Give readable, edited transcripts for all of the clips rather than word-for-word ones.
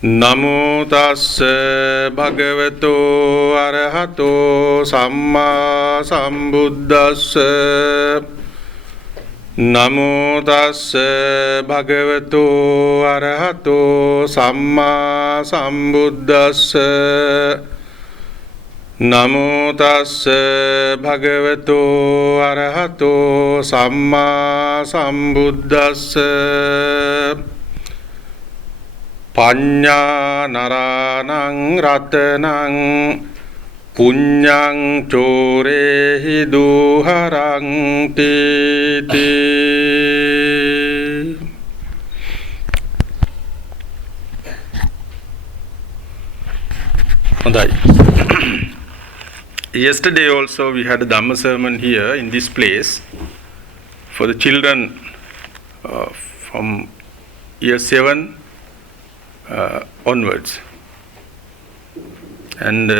Namo tassa bhagavato arahato samma sambuddhassa. Namo tassa bhagavato arahato samma sambuddhassa. Namo tassa bhagavato arahato samma sambuddhassa. Pancha naranang ratanang punyang chorehi duharang titi. Yesterday also we had a Dhamma sermon here in this place for the children from year 7 onwards, and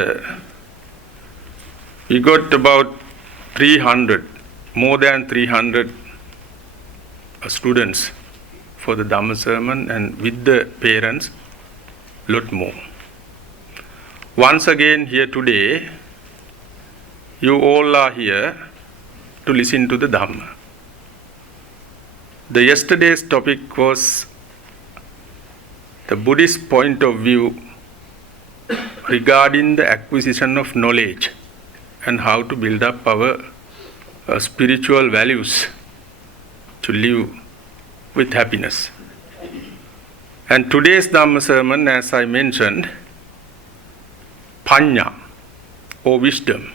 we got about 300, more than 300 students for the Dhamma sermon, and with the parents lot more. Once again here today, you all are here to listen to the Dhamma. The yesterday's topic was the Buddhist point of view regarding the acquisition of knowledge and how to build up our spiritual values to live with happiness. And today's Dhamma sermon, as I mentioned, Pancha or wisdom.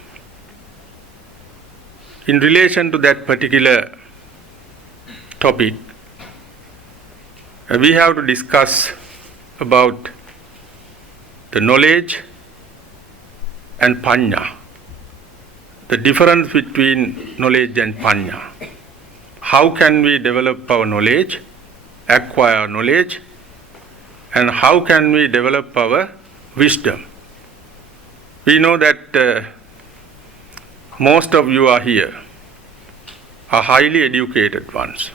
In relation to that particular topic, we have to discuss about the knowledge and Pancha, the difference between knowledge and Pancha. How can we develop our knowledge, acquire knowledge, and how can we develop our wisdom? We know that most of you are here, are highly educated ones,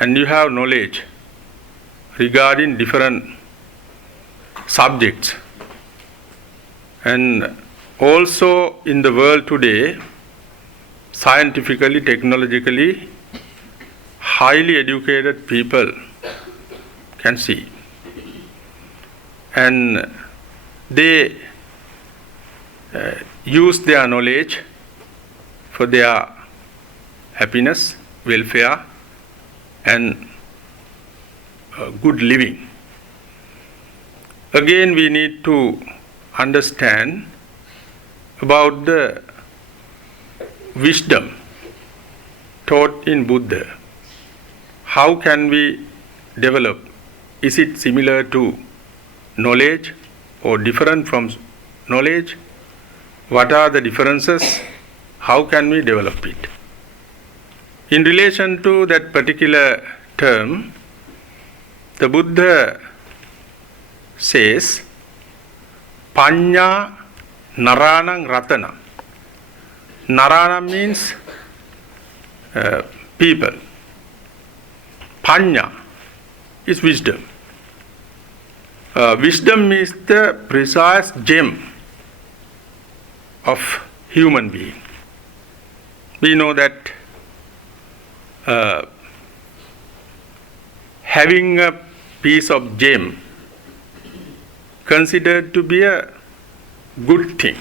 and you have knowledge regarding different subjects. And also in the world today, scientifically, technologically, highly educated people can see. And they use their knowledge for their happiness, welfare, and good living. Again, we need to understand about the wisdom taught in Buddha. How can we develop? Is it similar to knowledge or different from knowledge? What are the differences? How can we develop it? In relation to that particular term, the Buddha says, Pancha naranang ratana. Narana means people. Pancha is wisdom. Wisdom is the precise gem of human being. We know that having a piece of gem considered to be a good thing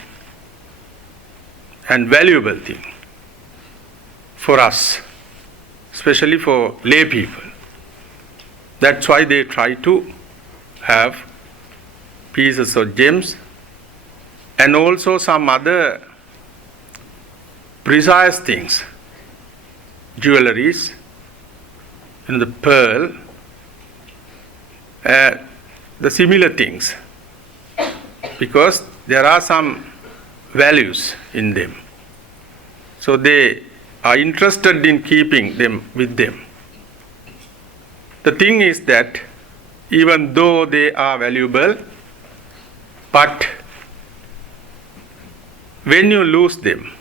and valuable thing for us, especially for lay people. That's why they try to have pieces of gems and also some other precise things, jewelries, the pearl, the similar things, because there are some values in them. So they are interested in keeping them with them. The thing is that even though they are valuable, but when you lose them,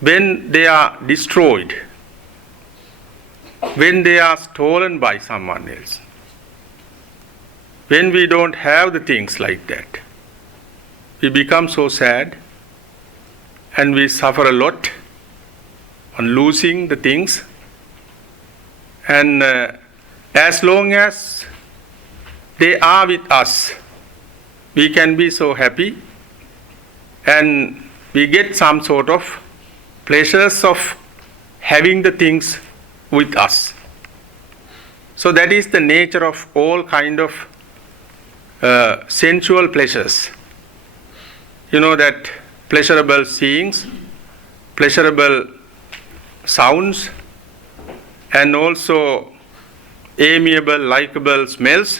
when they are destroyed, when they are stolen by someone else, when we don't have the things like that, we become so sad and we suffer a lot on losing the things. And as long as they are with us, we can be so happy and we get some sort of pleasures of having the things with us. So that is the nature of all kind of sensual pleasures. You know that pleasurable seeings, pleasurable sounds, and also amiable, likable smells,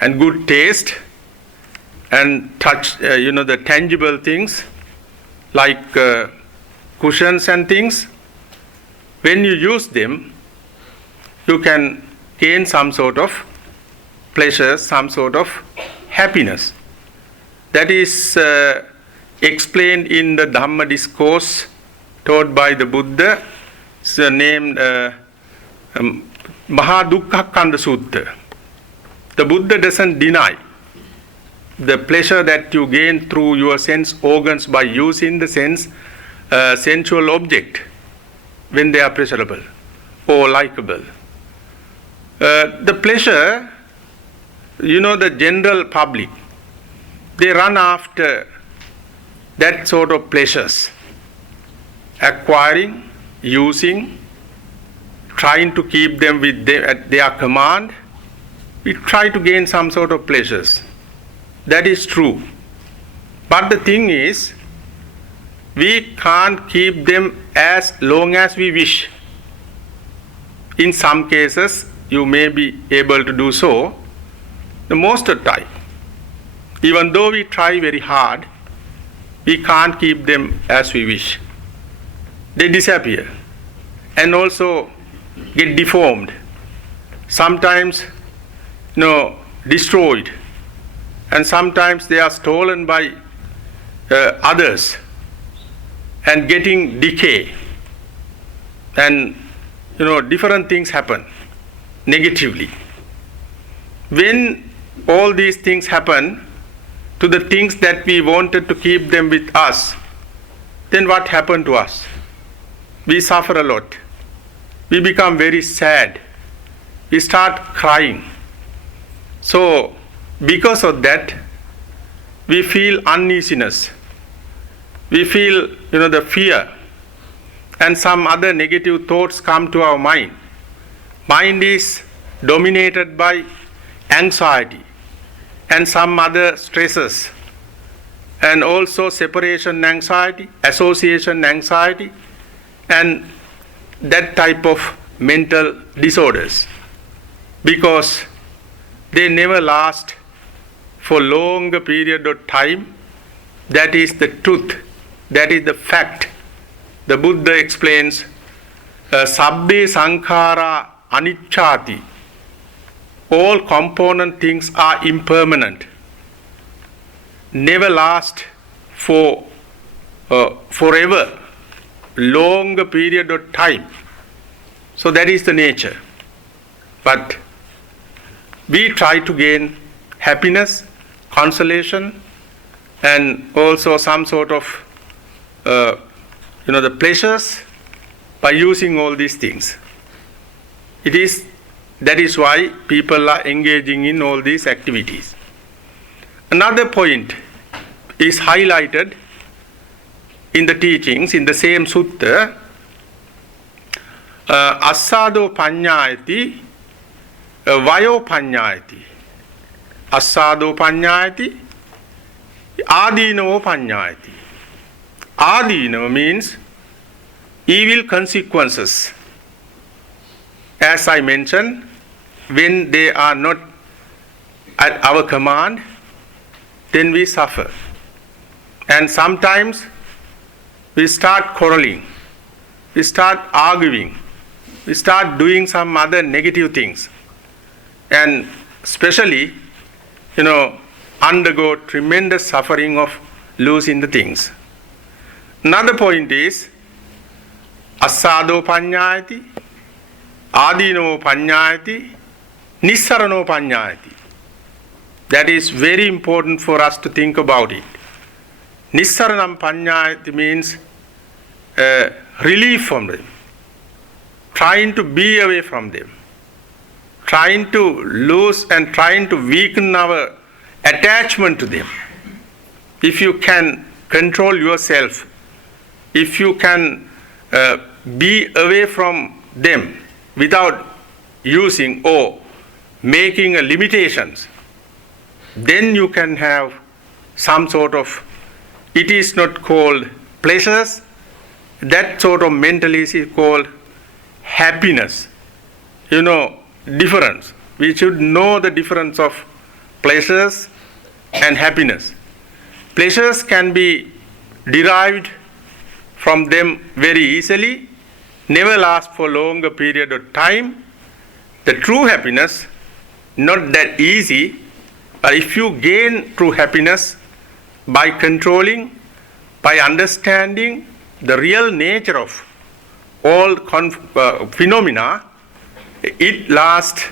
and good taste, and touch, the tangible things like cushions and things. When you use them, you can gain some sort of pleasure, some sort of happiness. That is explained in the Dhamma discourse taught by the Buddha. It's named Mahadukkhakkanda Sutta. The Buddha doesn't deny the pleasure that you gain through your sense organs by using the sensual object when they are pleasurable or likable. The pleasure, the general public, they run after that sort of pleasures, acquiring, using, trying to keep them at their command. We try to gain some sort of pleasures. That is true. But the thing is, we can't keep them as long as we wish. In some cases, you may be able to do so. The most of the time, even though we try very hard, we can't keep them as we wish. They disappear and also get deformed. Sometimes, destroyed. And sometimes they are stolen by others and getting decay. And, different things happen negatively. When all these things happen to the things that we wanted to keep them with us, then what happened to us? We suffer a lot. We become very sad. We start crying. So, because of that, we feel uneasiness. We feel, the fear. And some other negative thoughts come to our mind. Mind is dominated by anxiety and some other stresses, and also separation anxiety, association anxiety, and that type of mental disorders, because they never last for longer period of time. That is the truth. That is the fact. The Buddha explains, Sabbe sankhara anicchati. All component things are impermanent, never last for forever, longer period of time. So that is the nature. But we try to gain happiness, consolation, and also some sort of the pleasures by using all these things. That is why people are engaging in all these activities. Another point is highlighted in the teachings in the same sutta. Assado panyayati, vayo panyayati. Assado panyayati, adinavo panyayati. Adinava means evil consequences. As I mentioned, when they are not at our command, then we suffer. And sometimes we start quarreling, we start arguing, we start doing some other negative things, and especially, undergo tremendous suffering of losing the things. Another point is assado panyayati, adino panyayati, nissarano panyayati. That is very important for us to think about it. Nissaranam Panya means relief from them, trying to be away from them, trying to lose and trying to weaken our attachment to them. If you can control yourself, if you can be away from them without using or making limitations, then you can have some sort of, it is not called pleasures, that sort of mental is called happiness. You know, difference. We should know the difference of pleasures and happiness. Pleasures can be derived from them very easily, never last for longer period of time. The true happiness, not that easy, but if you gain true happiness by controlling, by understanding the real nature of all phenomena, it lasts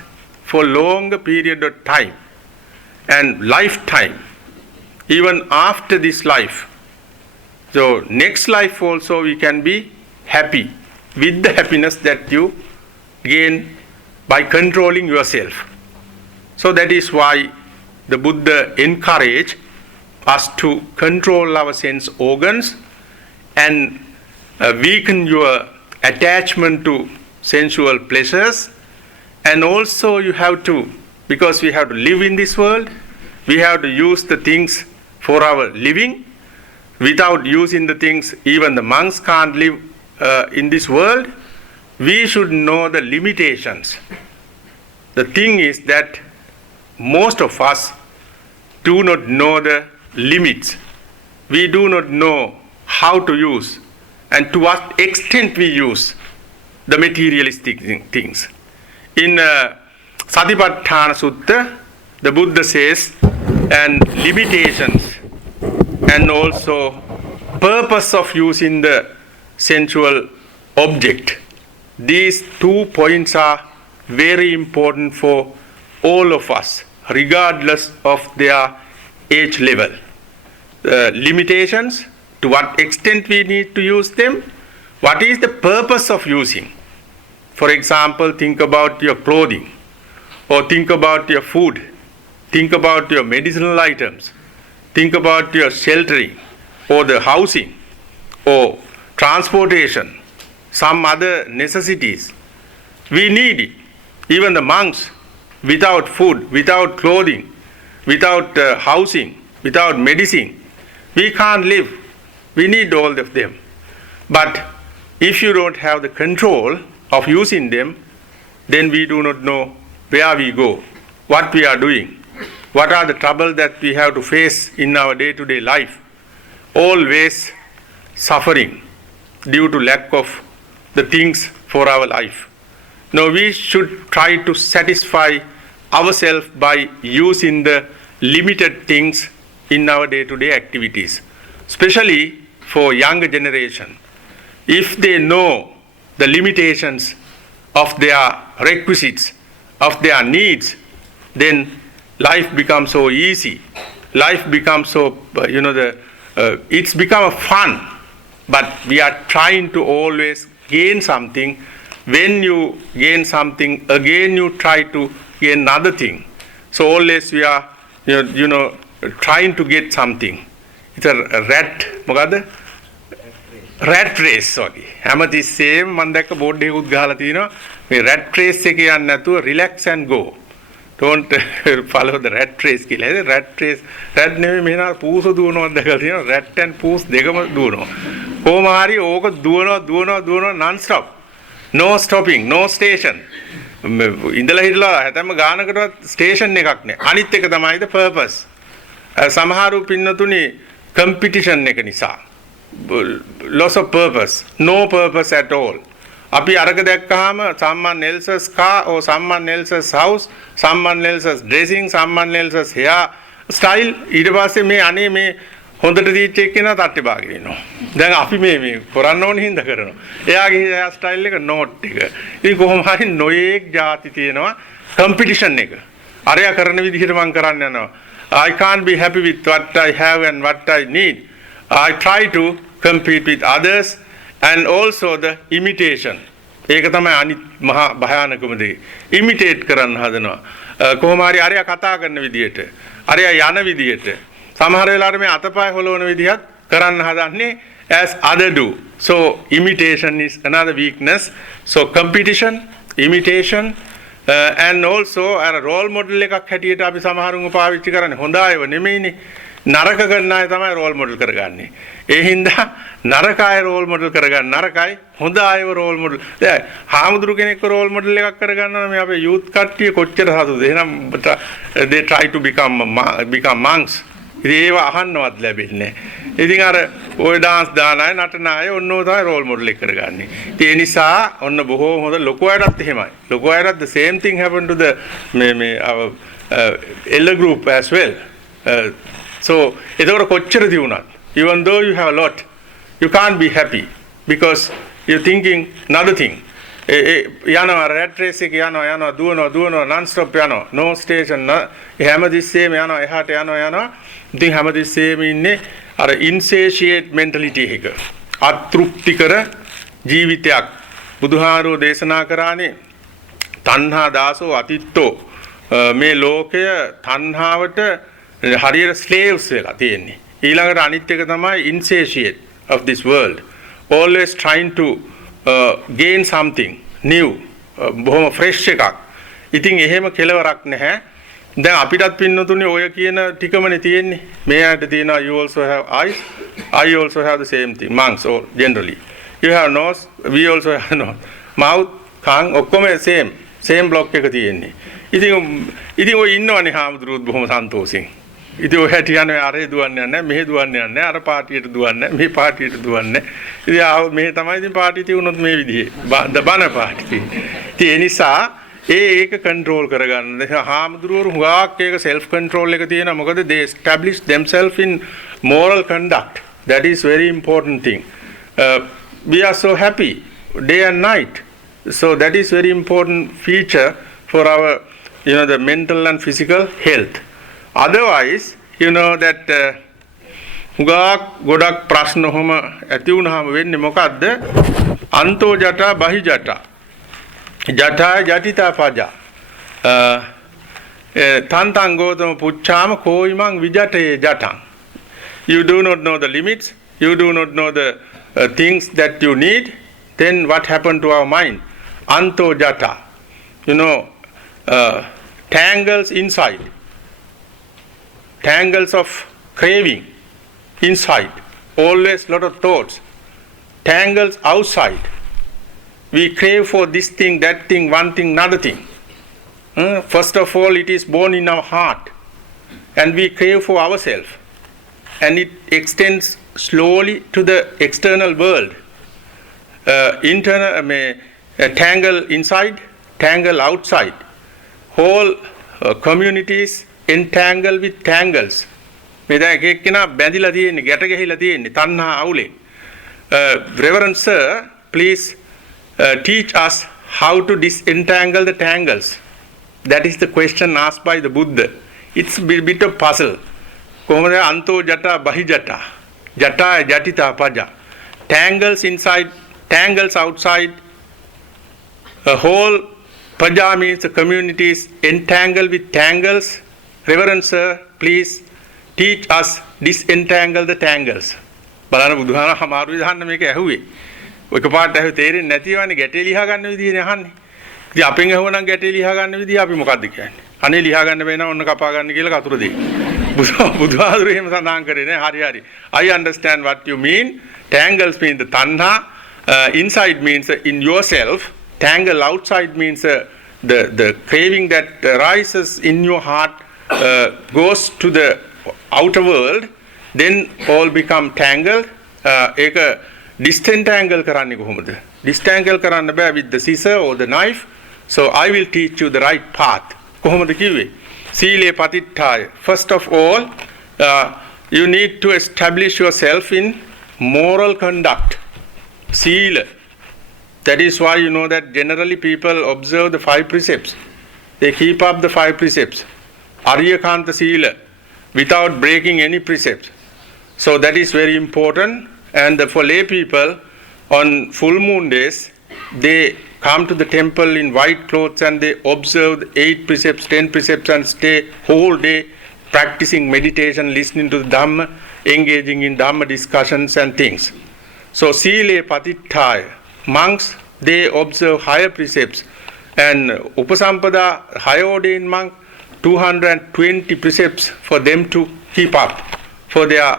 for longer period of time and lifetime, even after this life. So next life also we can be happy with the happiness that you gain by controlling yourself. So that is why the Buddha encouraged us to control our sense organs and weaken your attachment to sensual pleasures. And also you have to, because we have to live in this world, we have to use the things for our living. Without using the things, even the monks can't live in this world. We should know the limitations. The thing is that most of us do not know the limits. We do not know how to use and to what extent we use the materialistic things. In Satipatthana Sutta, the Buddha says, and limitations and also purpose of using the sensual object. These 2 points are very important for all of us, regardless of their age level. Limitations, to what extent we need to use them, what is the purpose of using. For example, think about your clothing, or think about your food, think about your medicinal items, think about your sheltering, or the housing, or transportation, some other necessities. We need it. Even the monks, without food, without clothing, without housing, without medicine, we can't live. We need all of them. But if you don't have the control of using them, then we do not know where we go, what we are doing, what are the troubles that we have to face in our day-to-day life. Always suffering due to lack of the things for our life. Now we should try to satisfy ourselves by using the limited things in our day-to-day activities, especially for younger generation. If they know the limitations of their requisites, of their needs, then life becomes so easy. Life becomes so, it's become a fun. But we are trying to always gain something. When you gain something, again you try to gain another thing. So always we are, trying to get something. It's a rat race, sorry. හැමතිස්සෙම මම දැක්ක board එකකුත් ගහලා තිනවා මේ rat race එක යන්නේ නැතුව relax and go. Don't follow the rat race කියලා. rat race rat නෙමෙයි මෙහෙනා පූස දුවනවත් දැකලා තියෙනවා. rat and පූස් දෙකම දුවනවා. කොහොම හරි ඕක දුවනවා non stop. No stopping, no station. ඉඳලා හිටලා හැතැම්ම ගානකටවත් station එකක් නෑ. අනිත් එක තමයි the purpose. සමහරු පින්නතුනි competition එක නිසා loss of purpose, no purpose at all. අපි අරක දැක්කහම someone else's car or someone else's house, someone else's dressing, someone else's hair style, ඊට පස්සේ මේ අනේ මේ හොඳට දීච්ච එක්කෙනා තට්ටේ බාගෙන ඉන්නවා. දැන් අපි මේ කරන්න ඕන හින්දා කරනවා. එයාගේ hair style එක note එක. ඉතින් කොහොම හරි නොයේක් ಜಾති තියෙනවා competition එක. අරයා කරන විදිහට මං කරන්න යනවා. I can't be happy with what I have and what I need. I try to compete with others and also the imitation. ඒක තමයි අනිත් මහා භයානකම දේ. imitate කරන්න හදනවා. කොහොම හරි අරයා කතා කරන විදිහට, අරයා යන විදිහට, සමහර වෙලාවට මේ අතපය හොලවන විදිහත් කරන්න හදන්නේ as other do. So imitation is another weakness. So competition, imitation, and also අර රෝල් මොඩල් එකක් හැටියට අපි සමහරුන්ව පාවිච්චි කරන්නේ හොඳ අයව නෙමෙයිනේ. නරක කරන අය තමයි රෝල් මොඩල් කරගන්නේ. ඒ හින්දා නරක අය රෝල් මොඩල් කරගන්න නරකයි, හොඳ අයව රෝල් මොඩල්. දැන් හාමුදුරු කෙනෙක්ව රෝල් මොඩල් එකක් කරගන්නවා මේ අපේ යූත් කට්ටිය කොච්චර සතුටුද. එහෙනම් they try to become monks. ඉතින් ඒව අහන්නවත් ලැබෙන්නේ නැහැ. ඉතින් අර ඔය dance දාන අය නටන අය ඔන්නෝ තමයි රෝල් මොඩල් එක කරගන්නේ. ඉතින් ඒ නිසා ඔන්න බොහෝ හොඳ ලොකු අයටත් එහෙමයි. ලොකු අයටත් the same thing happened to the our elder group as well. So එතකොට කොච්චර දිනුනත් even though you have a lot you can't be happy because you're thinking another thing. යනවා රැට් රේස් එක යනවා දුවනවා non stop යනවා no station හැමතිස්සෙම යනවා එහාට යනවා. ඉතින් හැමතිස්සෙම ඉන්නේ අර insatiate mentality එක. අතෘප්තිකර ජීවිතයක්. බුදුහාරෝ දේශනා කරානේ තණ්හා දාසෝ අතිත්තෝ මේ ලෝකය තණ්හාවට හරියට slaves වෙලා තියෙන්නේ. ඊළඟට අනිත් එක තමයි insatiate of this world. Always trying to gain something new. බොහොම fresh එකක්. ඉතින් එහෙම කෙලවරක් නැහැ. දැන් අපිටත් පින්නතුනේ ඔය කියන ටිකමනේ තියෙන්නේ. මෙයාට තියෙනවා you also have eyes. I also have the same thing. Monks or generally. You have nose. We also have nose. Mouth, tongue ඔක්කොම same block එක තියෙන්නේ. ඉතින් ඔය ඉන්නවනේ හාමුදුරුවෝ බොහොම සන්තෝෂෙන්. ඉතින් ඔය හැටි යන්නේ අරේ දුවන්නේ නැහැ මෙහෙ දුවන්නේ නැහැ අර පාටියට දුවන්නේ නැහැ මේ පාටියට දුවන්නේ ඉතින් ආව මෙහෙ තමයි ඉතින් පාටි තියුණොත් මේ විදිහේ බන පාටි ඉතින් ඒ නිසා ඒක කන්ට්‍රෝල් කරගන්න හාමුදුරුවෝ හුඟක් ඒක self control එක තියෙනවා මොකද they establish themselves in moral conduct that is very important thing. We are so happy day and night, so that is very important feature for our the mental and physical health. Otherwise that ගොඩක් ප්‍රශ්න ඔහම ඇති වුණාම වෙන්නේ මොකද්ද? අන්තෝ ජටා බහි ජටා ජටා ජටිතා පජා තන්තං Gotama පුච්ඡාම කෝයිමං විජටේ ජටං. You do not know the limits, you do not know the things that you need, then what happened to our mind? Anto jata, tangles inside, tangles of craving inside, always lot of thoughts, tangles outside. We crave for this thing, that thing, one thing, another thing. First of all, it is born in our heart, and we crave for ourselves, and it extends slowly to the external world. Tangle inside, tangle outside. Whole communities entangle with tangles. මේ දැන් එක එක්කෙනා බැඳිලා තියෙන්නේ, ගැට ගැහිලා තියෙන්නේ තණ්හා අවුලේ. Reverend sir, please teach us how to disentangle the tangles. That is the question asked by the Buddha. It's a bit of puzzle. කොහොමද අන්තෝ ජටා බහි ජටා ජටා ජටිතා පජා. Tangles inside, tangles outside. A whole paja means the communities entangled with tangles. Reverend sir, please teach us disentangle the tangles. බලන්න බුදුහාම අමාරුයි දහන්න මේක ඇහුවේ. ඔයක පාට ඇහුවේ තේරෙන්නේ නැතිවනේ ගැටේ ලියා ගන්න විදිහනේ අහන්නේ. ඉතින් අපෙන් ඇහුවනම් ගැටේ ලියා ගන්න විදිහ අපි මොකද්ද කියන්නේ? අනේ ලියා ගන්න බෑ නම් ඔන්න කපා ගන්න කියලා කතුරු දෙයි. බුදුහාමුදුරු එහෙම සඳහන් කරේ නෑ. හරි. I understand what you mean. Tangles mean the tanha. Inside means in yourself. Tangle outside means the craving that arises in your heart goes to the outer world. Then all become tangled. ඒක disentangle කරන්නේ කොහොමද? Disentangle කරන්න බෑ with the scissor or the knife. So I will teach you the right path. කොහොමද කිව්වේ? සීලේ පතිට්ඨාය. First of all, you need to establish yourself in moral conduct. Sila. That is why that generally people observe the 5 precepts. They keep up the 5 precepts. Ariyakanta Sila without breaking any precepts. So that is very important. And for lay people, on full moon days, they come to the temple in white clothes and they observe the 8 precepts, 10 precepts, and stay whole day practicing meditation, listening to the Dhamma, engaging in Dhamma discussions and things. So Sile Patittaya, monks, they observe higher precepts, and Upasampada, higher ordained monk, 220 precepts for them to keep up for their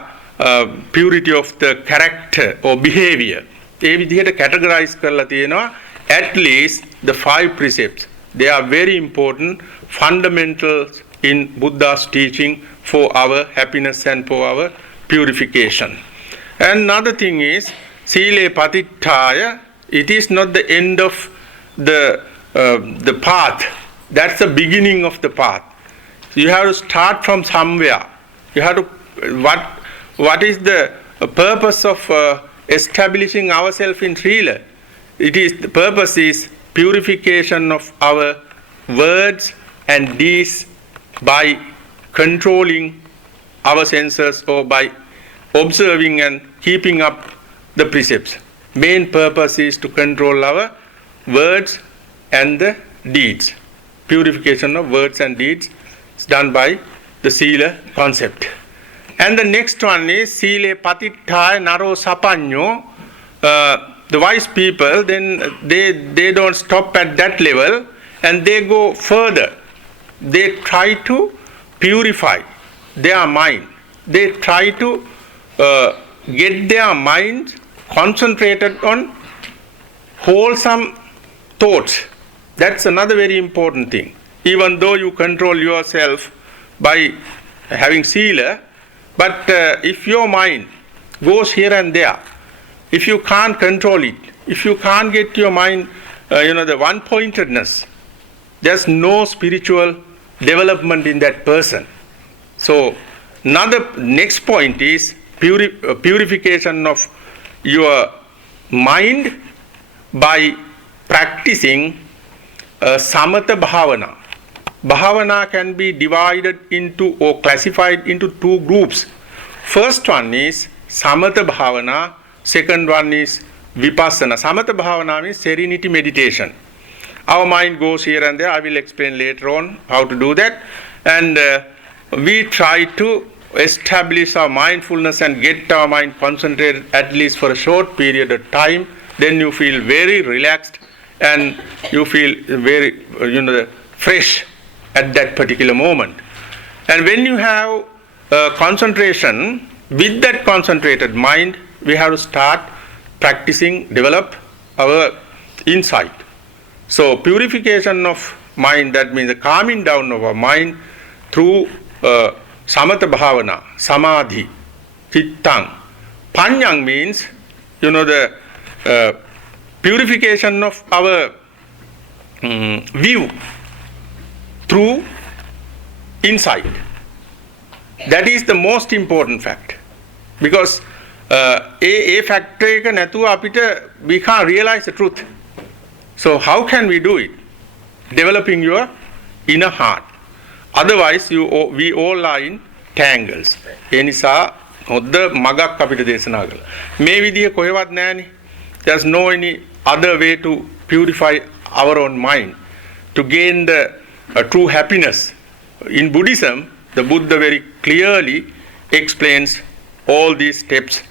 purity of the character or behavior. ඒ විදිහට categorize කරලා තියෙනවා at least the 5 precepts. They are very important fundamentals in Buddha's teaching for our happiness and for our purification. And another thing is Sile Patittaya, it is not the end of the path. That's the beginning of the path. You have to start from somewhere. You have to what is the purpose of establishing ourselves in Srila? The purpose is purification of our words and deeds by controlling our senses or by observing and keeping up the precepts. Main purpose is to control our words and the deeds. Purification of words and deeds is done by the Sila concept. And the next one is Sile Patittaya Naro Sapanyo. The wise people, then they don't stop at that level and they go further. They try to purify their mind. They try to get their mind concentrated on wholesome thoughts. That's another very important thing. Even though you control yourself by having Sila, but if your mind goes here and there, if you can't control it, if you can't get your mind, the one-pointedness, there's no spiritual development in that person. So next point is purification of your mind by practicing Samatha Bhavana. Bhavana can be divided into or classified into 2 groups. First one is Samatha Bhavana, second one is Vipassana. Samatha Bhavana means serenity meditation. Our mind goes here and there. I will explain later on how to do that. And we try to establish our mindfulness and get our mind concentrated at least for a short period of time. Then you feel very relaxed and you feel very fresh at that particular moment. And when you have concentration, with that concentrated mind, we have to start practicing, develop our insight. So purification of mind, that means the calming down of our mind through Samatha Bhavana, Samadhi, Chittang. Panyang means, the purification of our view through insight. That is the most important fact. Because a factor එක නැතුව අපිට we can't realize the truth. So how can we do it? Developing your inner heart. Otherwise we all are in tangles. ඒ නිසා හොද්ද මගක් අපිට දේශනා කළා. මේ විදිය කොහෙවත් නැහැනේ. There's no any other way to purify our own mind to gain the true happiness. In Buddhism, the Buddha very clearly explains all these steps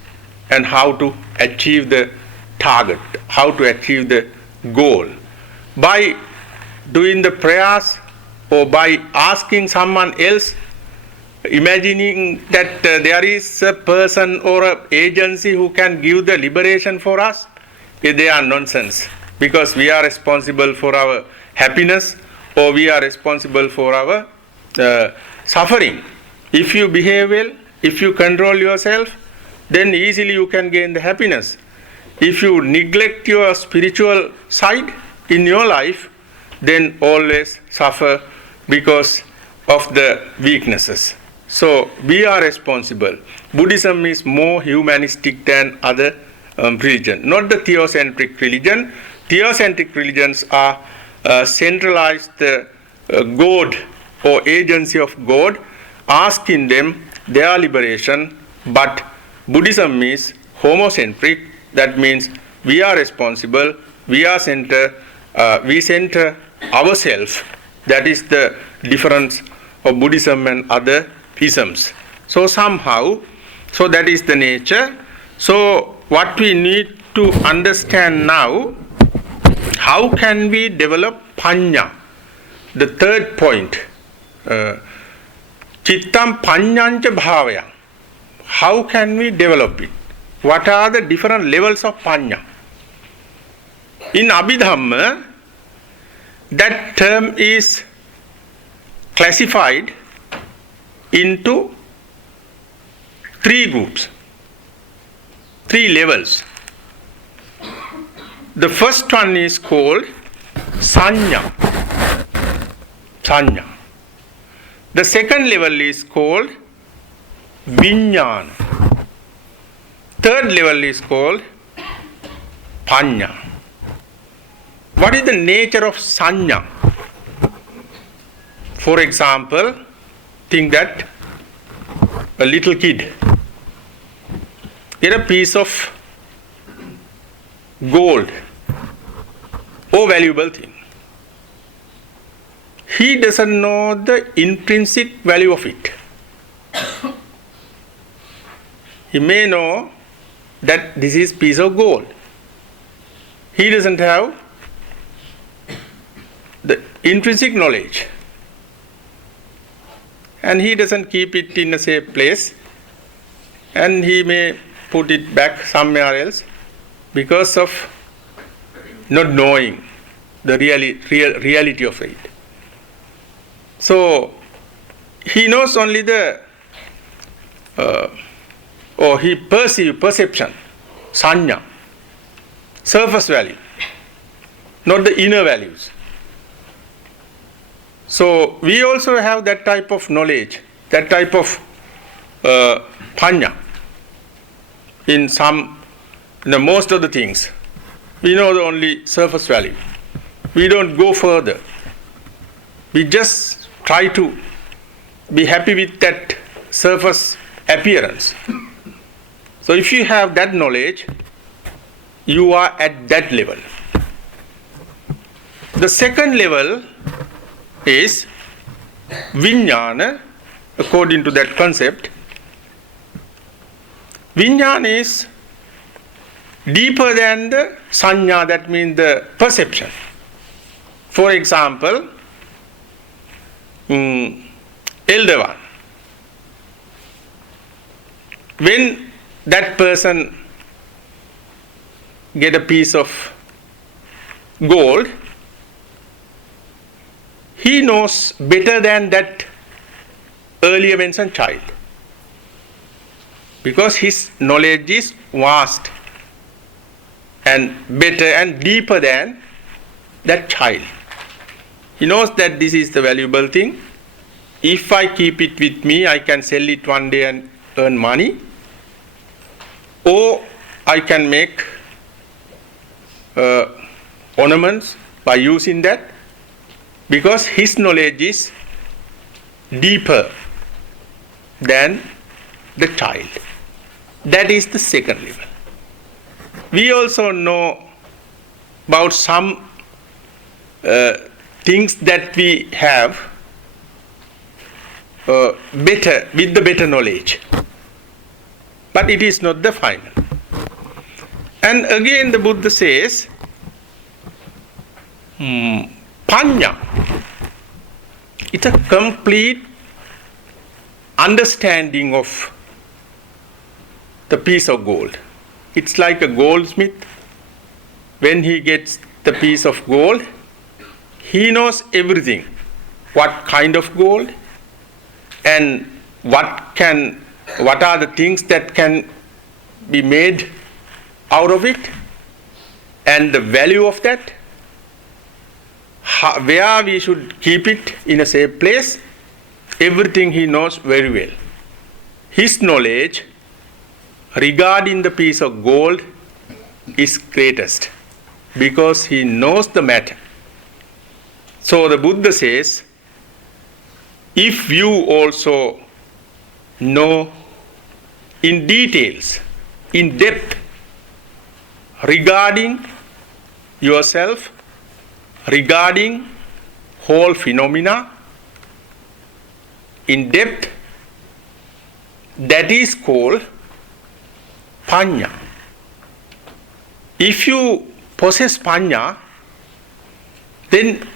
and how to achieve the target, how to achieve the goal. By doing the prayers or by asking someone else, imagining that there is a person or an agency who can give the liberation for us, they are nonsense. Because we are responsible for our happiness or we are responsible for our suffering. If you behave well, if you control yourself, then easily you can gain the happiness. If you neglect your spiritual side in your life, then always suffer because of the weaknesses. So we are responsible. Buddhism is more humanistic than other religion, not the theocentric religion. Theocentric religions are centralized God or agency of God asking them their liberation, but Buddhism is homocentric. That means we are responsible, we center ourselves. That is the difference of Buddhism and other isms. So somehow, so that is the nature. So what we need to understand now, how can we develop Pancha? The third point, Chittam Panyancha Bhavaya. How can we develop it? What are the different levels of Pancha? In Abhidhamma, that term is classified into three groups, three levels. The first one is called Sanya. Sanya. The second level is called Vijnana. Third level is called Pancha. What is the nature of Sanya? For example, think that a little kid get a piece of gold or valuable thing. He doesn't know the intrinsic value of it. He may know that this is piece of gold. He doesn't have the intrinsic knowledge. And he doesn't keep it in a safe place. And he may put it back somewhere else because of not knowing the reality of it. So he knows only the or he perception, sanya, surface value, not the inner values. So we also have that type of knowledge, that type of Pancha in most of the things. We know the only surface value. We don't go further. We just try to be happy with that surface appearance. So if you have that knowledge, you are at that level. The second level is Vijnana, according to that concept. Vijnana is deeper than the sanya, that means the perception. For example, elder one. When that person get a piece of gold, he knows better than that earlier mentioned child, because his knowledge is vast and better and deeper than that child. He knows that this is the valuable thing. If I keep it with me, I can sell it one day and earn money, or I can make ornaments by using that, because his knowledge is deeper than the child. That is the second level. We also know about some things that we have better, with the better knowledge, but it is not the final. And again the Buddha says Pancha, it's a complete understanding of the piece of gold. It's like a goldsmith. When he gets the piece of gold, he knows everything. What kind of gold, and what are the things that can be made out of it, and the value of that, where we should keep it in a safe place. Everything he knows very well. His knowledge regarding the piece of gold is greatest, because he knows the matter. So the Buddha says if you also know in details, in depth, regarding yourself, regarding whole phenomena, in depth, that is called Pancha. If you possess Pancha, then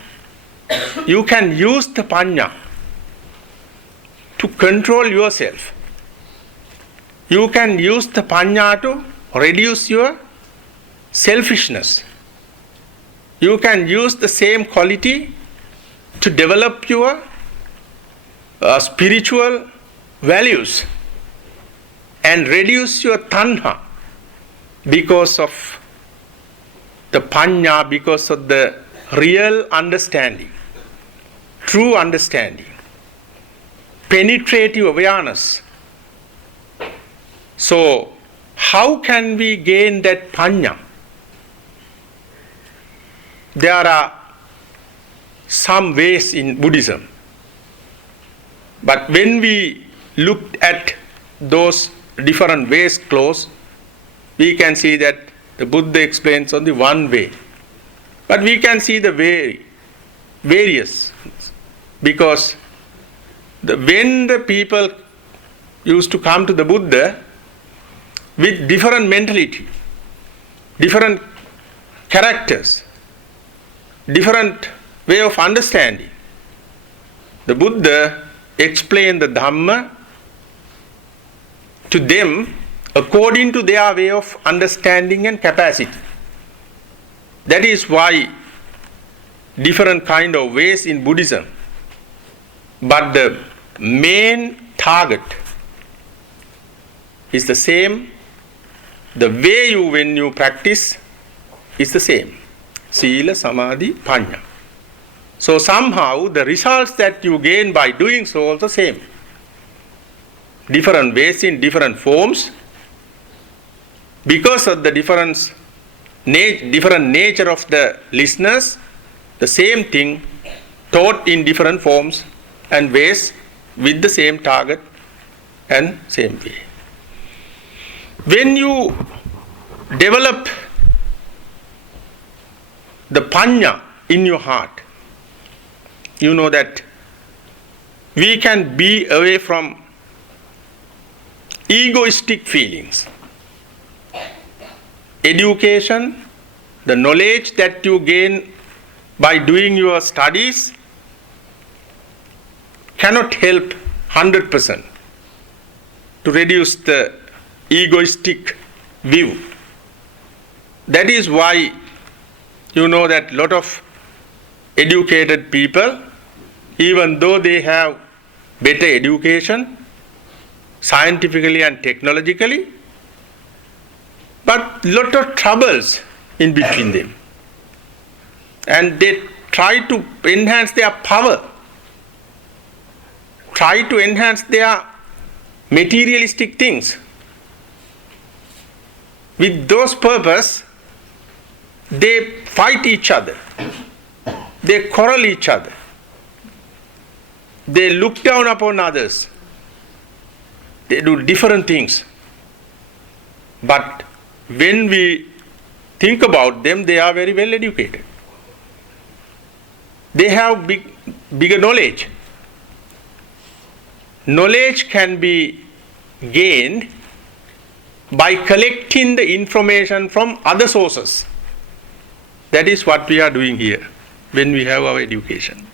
you can use the Pancha to control yourself. You can use the Pancha to reduce your selfishness. You can use the same quality to develop your spiritual values and reduce your tanha because of the Pancha, because of the real understanding, true understanding, penetrative awareness. So, how can we gain that Pancha? There are some ways in Buddhism. But when we look at those different ways close, we can see that the Buddha explains only one way. But we can see the various, because when the people used to come to the Buddha with different mentality, different characters, different way of understanding, the Buddha explained the Dhamma to them according to their way of understanding and capacity. That is why different kind of ways in Buddhism, but the main target is the same. The way when you practice is the same. Sila, Samadhi, Pancha. So somehow the results that you gain by doing so are the same. Different ways in different forms. Because of the different nature of the listeners, the same thing taught in different forms and ways with the same target and same way. When you develop the Pancha in your heart, you know that we can be away from egoistic feelings. Education, the knowledge that you gain by doing your studies cannot help 100% to reduce the egoistic view. That is why you know that lot of educated people, even though they have better education, scientifically and technologically, but lot of troubles in between them. And they try to enhance their power, try to enhance their materialistic things. With those purpose, they fight each other, they quarrel each other, they look down upon others, they do different things. But when we think about them, they are very well educated. They have bigger knowledge. Knowledge can be gained by collecting the information from other sources. That is what we are doing here when we have our education.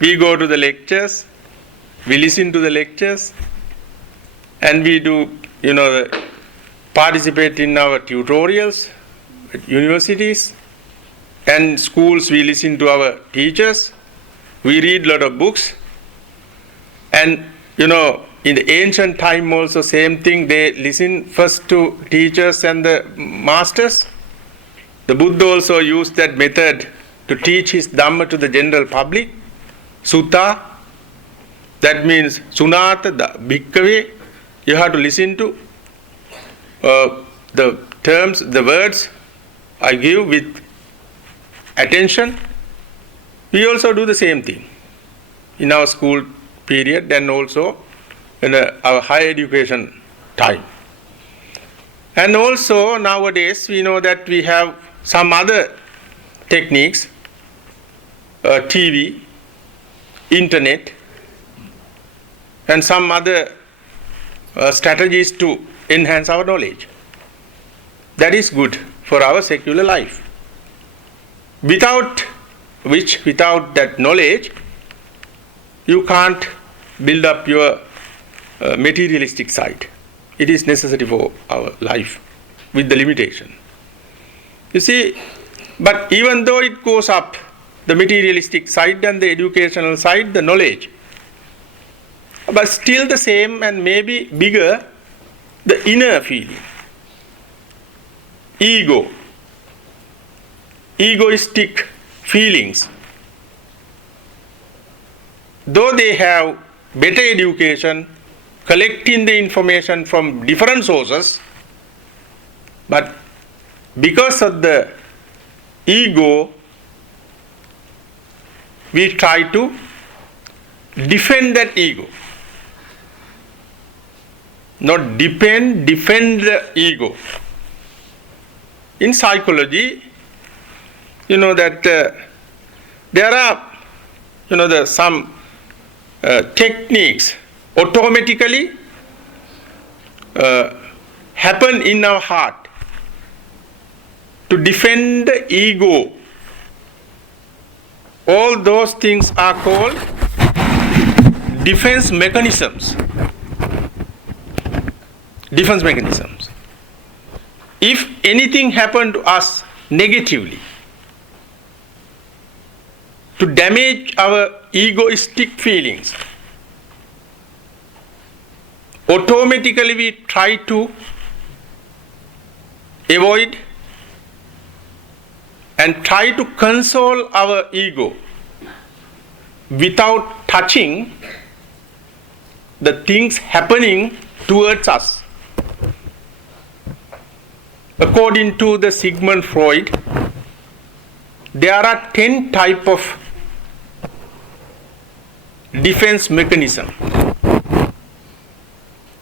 We go to the lectures, we listen to the lectures, and we do, participate in our tutorials at universities and schools. We listen to our teachers, we read a lot of books, and in the ancient time also same thing, they listen first to teachers and the masters. The Buddha also used that method to teach his Dhamma to the general public. Sutta, that means Sunata Bhikkave, you have to listen to the terms, the words I give with attention. We also do the same thing. in our school period and also in our higher education time. And also nowadays we know that we have some other techniques, TV, internet, and some other strategies to enhance our knowledge. That is good for our secular life. Without that knowledge, you can't build up your materialistic side. It is necessary for our life with the limitation. You see, but even though it goes up, the materialistic side and the educational side, the knowledge, but still the same and maybe bigger, the inner feeling, egoistic feelings. Though they have better education, collecting the information from different sources, but because of the ego, we try to defend that ego. Not defend the ego. In psychology, you know that there are some techniques automatically happen in our heart to defend the ego. All those things are called defense mechanisms. Defense mechanisms. If anything happened to us negatively, to damage our egoistic feelings, automatically we try to avoid and try to console our ego without touching the things happening towards us. According to the Sigmund Freud, there are 10 types of defense mechanism.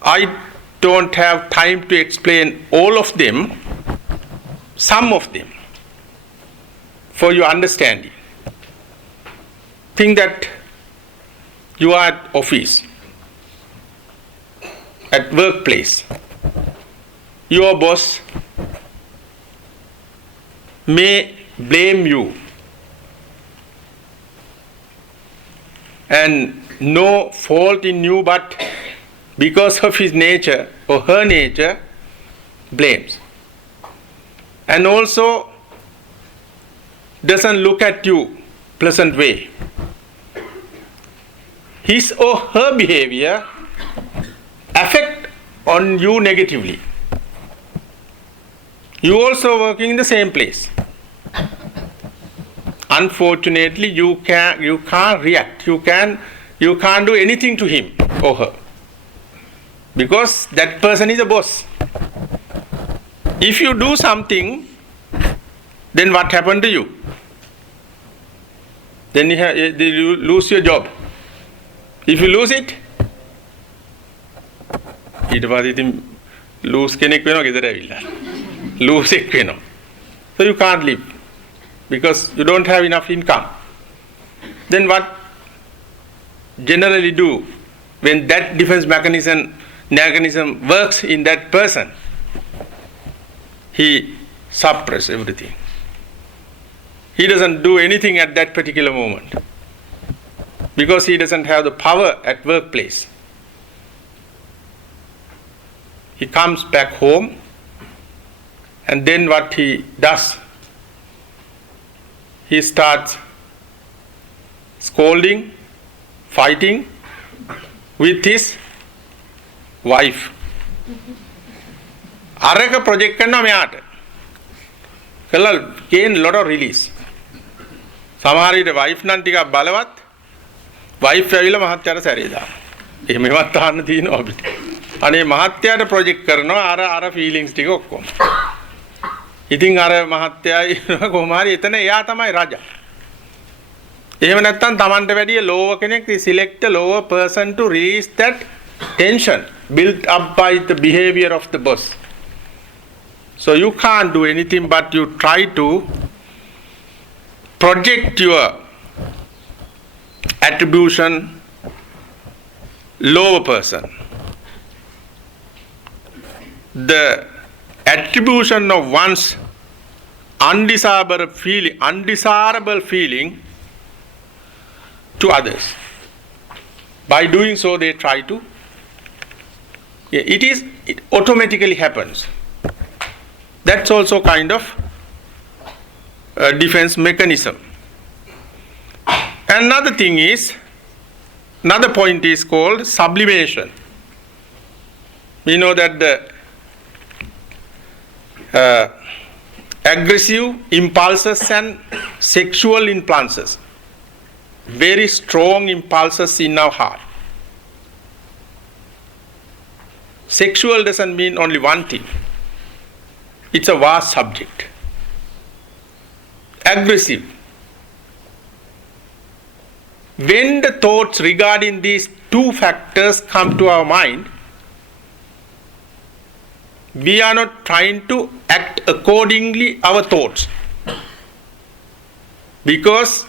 I don't have time to explain all of them, some of them, for your understanding. Think that you are at office, at workplace. Your boss may blame you and no fault in you, but because of his nature or her nature, blames. And also doesn't look at you pleasant way. His or her behavior affect on you negatively. You also working in the same place. Unfortunately, you can't react. You can't do anything to him or her, because that person is a boss. If you do something, then what happened to you? Then you lose your job. If you lose it, ඊට පස්සේ ඉතින් lose කෙනෙක් වෙනවා ගෙදර ඇවිල්ලා. Lose එක වෙනවා. So you can't live because you don't have enough income. Then what generally do when that defense mechanism works in that person? He suppresses everything. He doesn't do anything at that particular moment because he doesn't have the power at workplace. He comes back home, and then what he does? He starts scolding, fighting with his wife. අරක project කරනවා මෙයාට. කළා gain lot of release. සමහර විට wife නම් ටිකක් බලවත්. wife ඇවිල්ලා මහත්යාට සැරේ දානවා. එහෙමවත් අහන්න තියෙනවා අපිට. අනේ මහත්යාට ප්‍රොජෙක්ට් කරනවා අර feelings ටික ඔක්කොම. ඉතින් අර මහත්යයි කොහොම හරි එතන එයා තමයි රජා. එහෙම නැත්නම් Tamanta වැඩිය lower කෙනෙක් select a lower person to release that tension built up by the behavior of the boss. So you can't do anything but you try to project your attribution lower person. The attribution of one's undesirable feeling to others. By doing so, they try to. It automatically happens. That's also kind of a defense mechanism. Another thing is, another point is called sublimation. We know that the aggressive impulses and sexual impulses, very strong impulses in our heart. Sexual doesn't mean only one thing. It's a vast subject. Aggressive. When the thoughts regarding these two factors come to our mind, we are not trying to act accordingly our thoughts. Because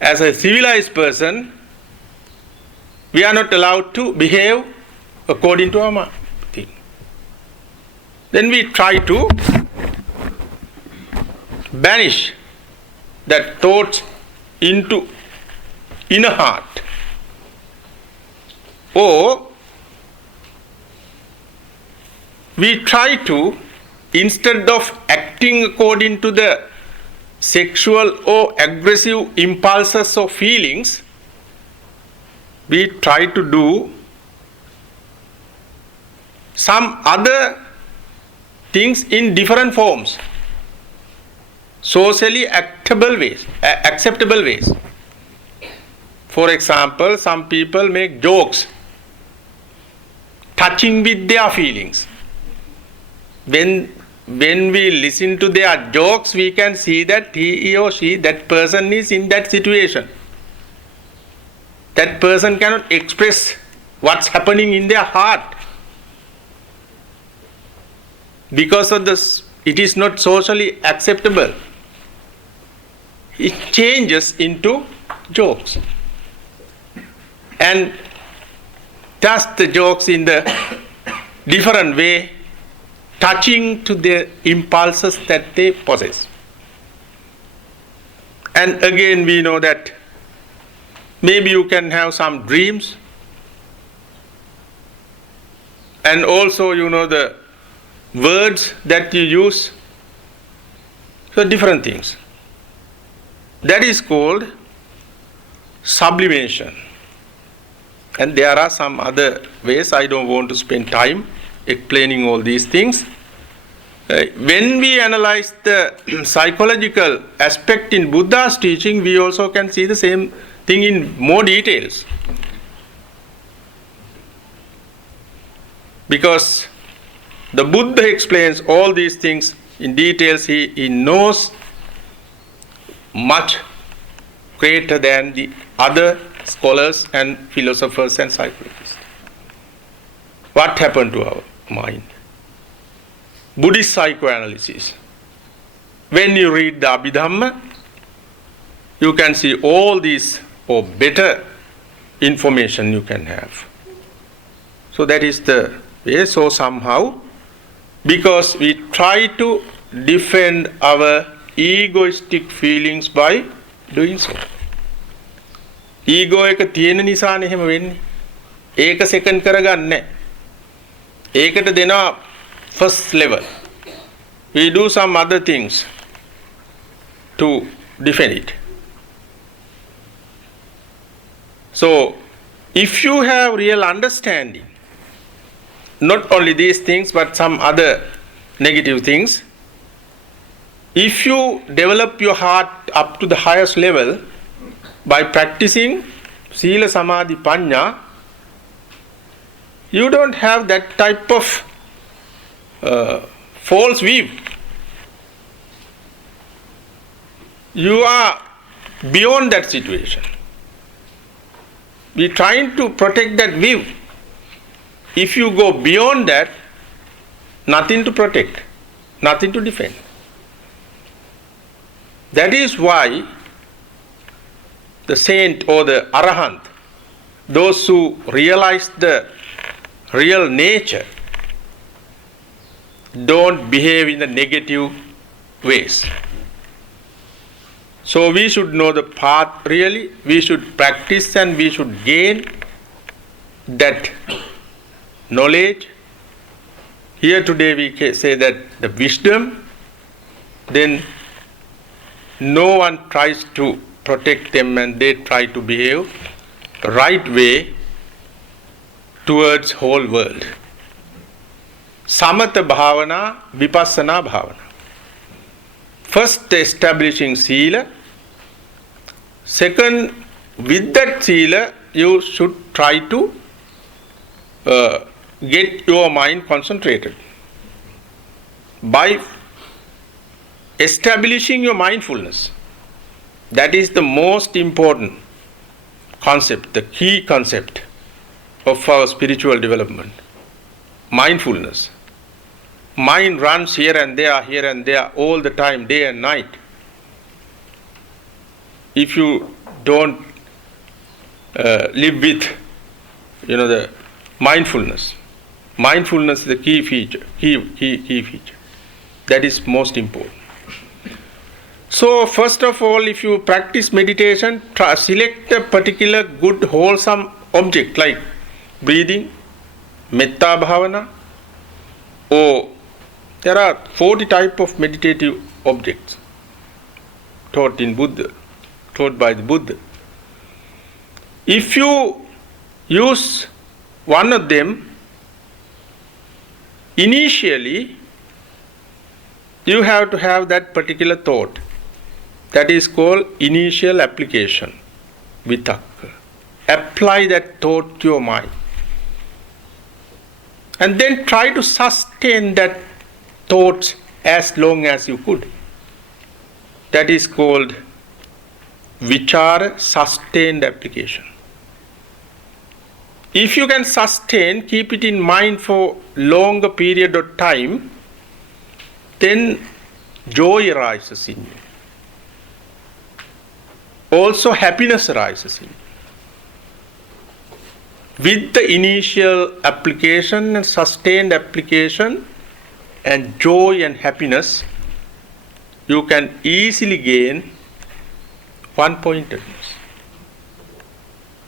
as a civilized person, we are not allowed to behave according to our thing. Then we try to banish that thoughts into inner heart. Or we try to, instead of acting according to the sexual or aggressive impulses or feelings, we try to do some other things in different forms, socially acceptable ways. For example, some people make jokes touching with their feelings. When we listen to their jokes, we can see that he or she, that person is in that situation. That person cannot express what's happening in their heart. Because of this, it is not socially acceptable. It changes into jokes. And does the jokes in the different way, touching to the impulses that they possess. And again, we know that maybe you can have some dreams, and also you know the words that you use, so different things. That is called sublimation. And there are some other ways. I don't want to spend time explaining all these things. When we analyze the psychological aspect in Buddha's teaching, we also can see the same thing in more details. Because the Buddha explains all these things in details. He knows much greater than the other scholars and philosophers and psychologists. What happened to our mind? Buddhist psychoanalysis. When you read the Abhidhamma, you can see all these or better information you can have. So that is the way. So somehow, because we try to defend our egoistic feelings by doing so. Ego එක තියෙන නිසානේ එහෙම වෙන්නේ. ඒක second කරගන්නේ. ඒකට දෙනවා first level. We do some other things to defend it. So, if you have real understanding, not only these things but some other negative things, if you develop your heart up to the highest level by practicing Sila Samadhi Panya, you don't have that type of false view. You are beyond that situation. We are trying to protect that view. If you go beyond that, nothing to protect, nothing to defend. That is why the saint or the arahant, those who realize the real nature, don't behave in the negative ways. So we should know the path really, we should practice and we should gain that knowledge. Here today we can say that the wisdom, then no one tries to protect them and they try to behave the right way towards whole world. Samatha bhavana, vipassana bhavana. First establishing sila. Second, with that sila, you should try to get your mind concentrated. By establishing your mindfulness, that is the most important concept, the key concept of our spiritual development. Mindfulness. Mind runs here and there all the time, day and night. If you don't live with, the mindfulness. Mindfulness is the key feature. Key feature. That is most important. So first of all, if you practice meditation, select a particular good wholesome object like breathing, metta bhavana, or there are 40 types of meditative objects taught by the Buddha. If you use one of them, initially you have to have that particular thought. That is called initial application, vitakka. Apply that thought to your mind. And then try to sustain that thoughts as long as you could. That is called vichara, sustained application. If you can sustain, keep it in mind for longer period of time, then joy arises in you. Also happiness arises in you. With the initial application and sustained application and joy and happiness, you can easily gain one-pointedness.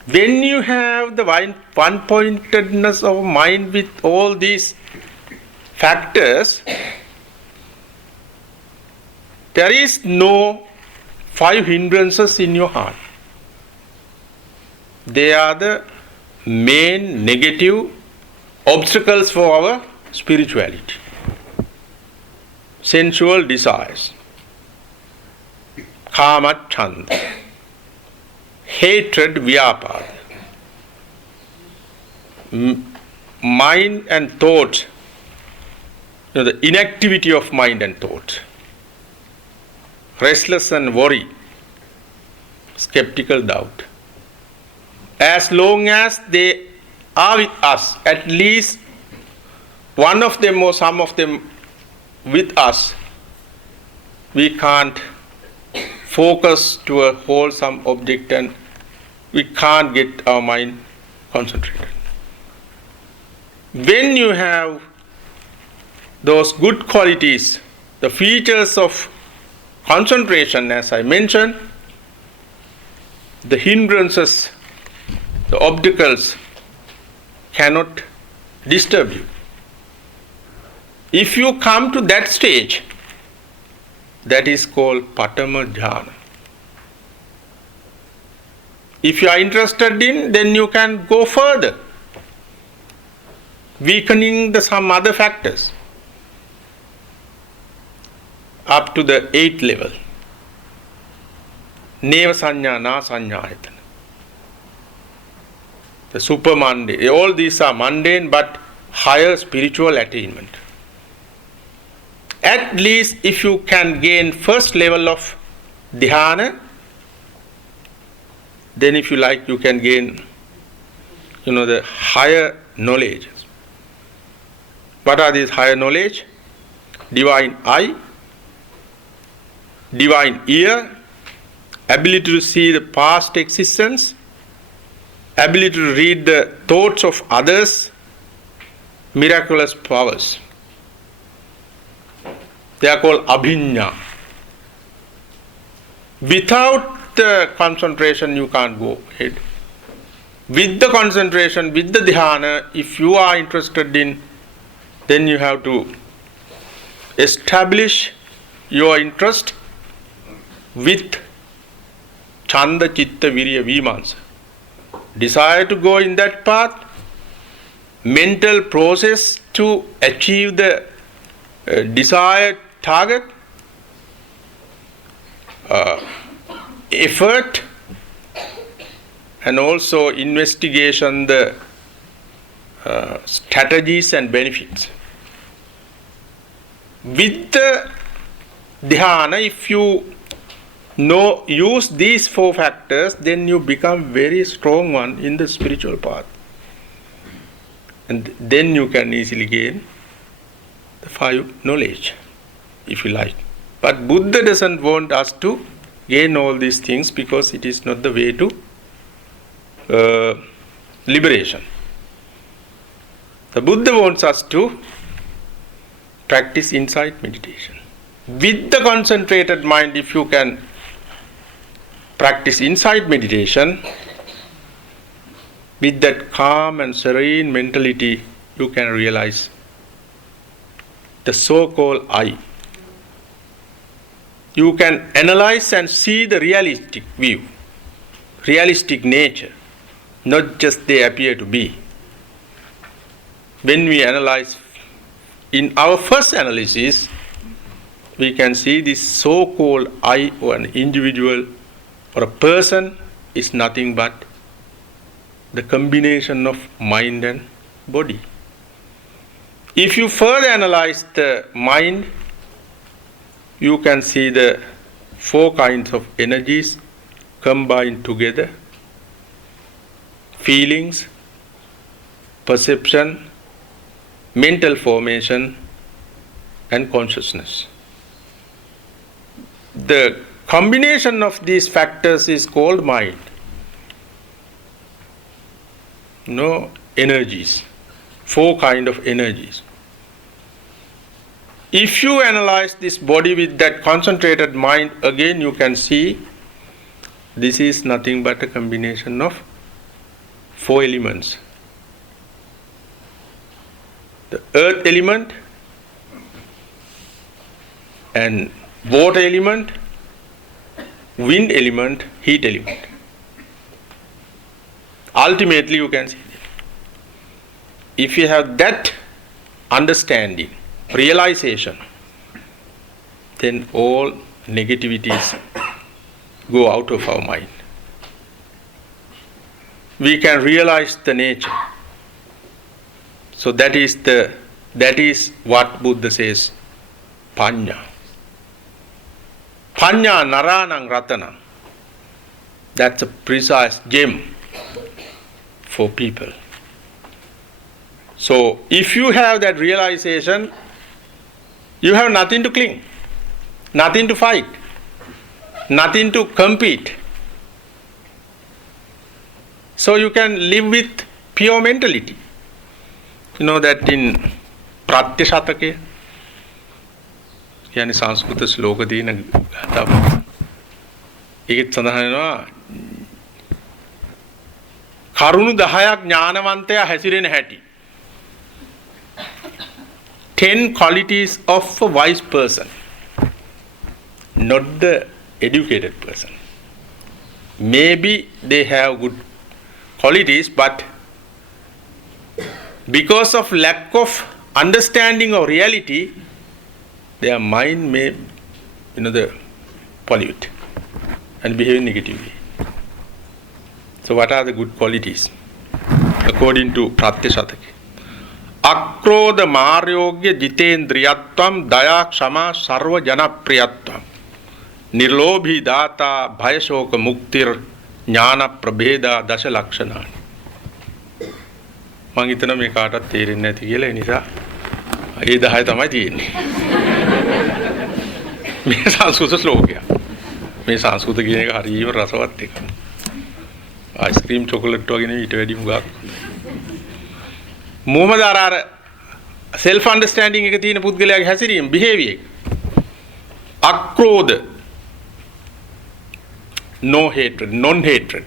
When you have the one-pointedness of mind with all these factors, there is no 5 hindrances in your heart. They are the main negative obstacles for our spirituality. Sensual desires, kama chanda, hatred vyapada, mind and thoughts, the inactivity of mind and thoughts, restless and worry, skeptical doubt. As long as they are with us, at least one of them or some of them with us, we can't focus to a wholesome object and we can't get our mind concentrated. When you have those good qualities, the features of concentration, as I mentioned, the hindrances, the obstacles cannot disturb you. If you come to that stage, that is called Patama Dhyana. If you are interested in, then you can go further, weakening some other factors up to the 8th level. Neva Sanya, Na Sanya Ayatana. The super mundane. All these are mundane but higher spiritual attainment. At least if you can gain first level of dhyana, then if you like, you can gain, the higher knowledge. What are these higher knowledge? Divine eye, divine ear, ability to see the past existence, ability to read the thoughts of others, miraculous powers. They are called abhinya. Without the concentration, you can't go ahead. With the concentration, with the dhyana, if you are interested in, then you have to establish your interest with chanda, chitta, virya, vimansa. Desire to go in that path, mental process to achieve the desired target, effort, and also investigation the strategies and benefits. With the dhyana, if you use these 4 factors, then you become very strong one in the spiritual path. And then you can easily gain the 5 knowledge, if you like. But Buddha doesn't want us to gain all these things because it is not the way to liberation. The Buddha wants us to practice insight meditation. With the concentrated mind, if you can practice insight meditation, with that calm and serene mentality, you can realize the so-called I. You can analyze and see the realistic view, realistic nature, not just they appear to be. When we analyze, in our first analysis, we can see this so-called I or an individual or a person is nothing but the combination of mind and body. If you further analyze the mind, you can see the 4 kinds of energies combined together: feelings, perception, mental formation, and consciousness. The combination of these factors is called mind. Energies, 4 kinds of energies. If you analyze this body with that concentrated mind, again you can see this is nothing but a combination of 4 elements. The earth element and water element, wind element, heat element. Ultimately you can see that. If you have that understanding, realization, then all negativities go out of our mind. We can realize the nature. So that is what Buddha says, Pancha. Pancha naranang ratanam. That's a precise gem for people. So if you have that realization, you have nothing to cling, nothing to fight, nothing to compete. So you can live with pure mentality. You know that in Pratyashatake, yani Sanskrit sloka dina gata. ඒකත් සඳහන් වෙනවා කරුණු 10ක් ඥානවන්තයා හැසිරෙන හැටි. 10 qualities of a wise person, not the educated person. Maybe they have good qualities, but because of lack of understanding of reality, their mind may, pollute and behave negatively. So what are the good qualities? According to Pratyashatake. Akrodha Maryogya Jitendriyatvam Daya Kshama Sarva Janapriyatvam Nirlobhi Data Bhayashoka Muktir ඥාන ප්‍රභේදා දශ ලක්ෂණානි. මං හිතනවා මේ කාටවත් තේරෙන්නේ නැති කියලා. ඒ නිසා ඒ 10 තමයි තියෙන්නේ. මේ සංස්කෘත ශ්ලෝකය. මේ සංස්කෘත කියන එක හරියම රසවත් එකක්. අයිස්ක්‍රීම් චොකලට් වගේ නෙවෙයි ඊට වැඩි මුගක්. මොහොමද අර self understanding එක තියෙන පුද්ගලයාගේ හැසිරීම behavior එක. අක්‍රෝධ, no hatred, non hatred.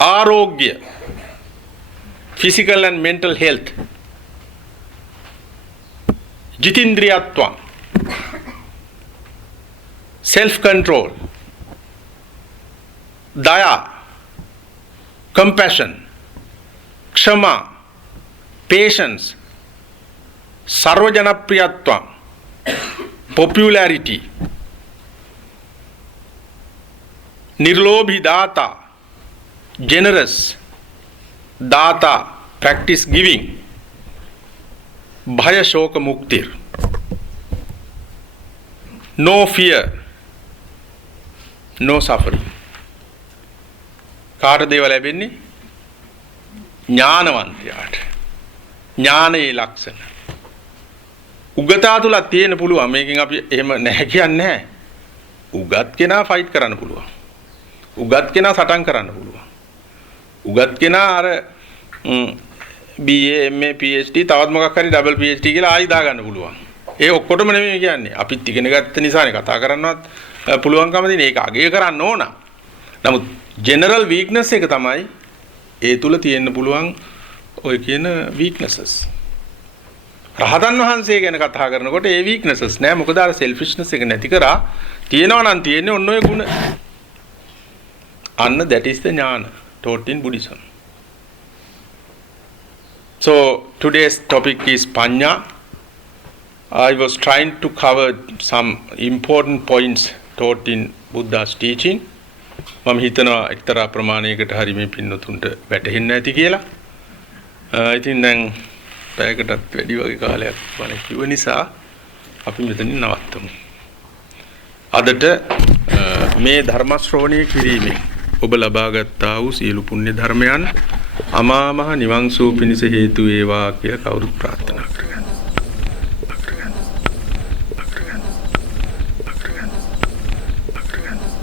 ආරෝග්‍ය, physical and mental health. jitindriyatva, self control, daya, compassion, kshama, patience, sarvajanapriyatva, popularity, nirlobhi data, generous, data, practice giving, bhaya shoka muktir, no fear, no suffering. කාටද ඒවා ලැබෙන්නේ? ඥානවන්තයාට. ඥානයේ ලක්ෂණ. උගතා තුල තියෙන පුළුවන්. මේකෙන් අපි එහෙම නැහැ කියන්නේ නැහැ. උගත් කෙනා ෆයිට් කරන්න පුළුවන්. උගත් කෙනා සටන් කරන්න පුළුවන්. උගත් කෙනා අර BA MA PhD තවත් මොකක් හරි ඩබල් PhD කියලා ආයි දා ගන්න පුළුවන්. ඒ ඔක්කොටම නෙමෙයි කියන්නේ. අපිත් ඉගෙන ගත්ත නිසානේ කතා කරන්නවත් පුළුවන්කම තියෙන. ඒක අගය කරන්න ඕන. නමුත් general weakness එක තමයි ඒ තුල තියෙන්න පුළුවන් ඔය කියන weaknesses. රහතන් වහන්සේ ගැන කතා කරනකොට ඒ weaknesses නෑ. මොකද අර selfishness එක නැති කරා තියෙනවා නම් තියෙන්නේ ඔන්න ඔය ගුණ. අන්න that is the ඥාන taught in Buddhism. So today's topic is Pancha. I was trying to cover some important points taught in Buddha's teaching. මම හිතනවා එක්තරා ප්‍රමාණයකට හරි මේ පින්නතුන්ට වැටහෙන්නේ නැති කියලා. ඉතින් දැන් පැයකටත් වැඩි වගේ කාලයක් වань කිව්ව නිසා අපි මෙතනින් නවත්තමු. අදට මේ ධර්ම ශ්‍රවණය කිරීමෙන් ඔබ ලබාගත්තා වූ සියලු පුණ්‍ය ධර්මයන් අමා මහ නිවන් සුව පිණිස හේතු වේවා කියලා කවුරුත් ප්‍රාර්ථනා කරමු.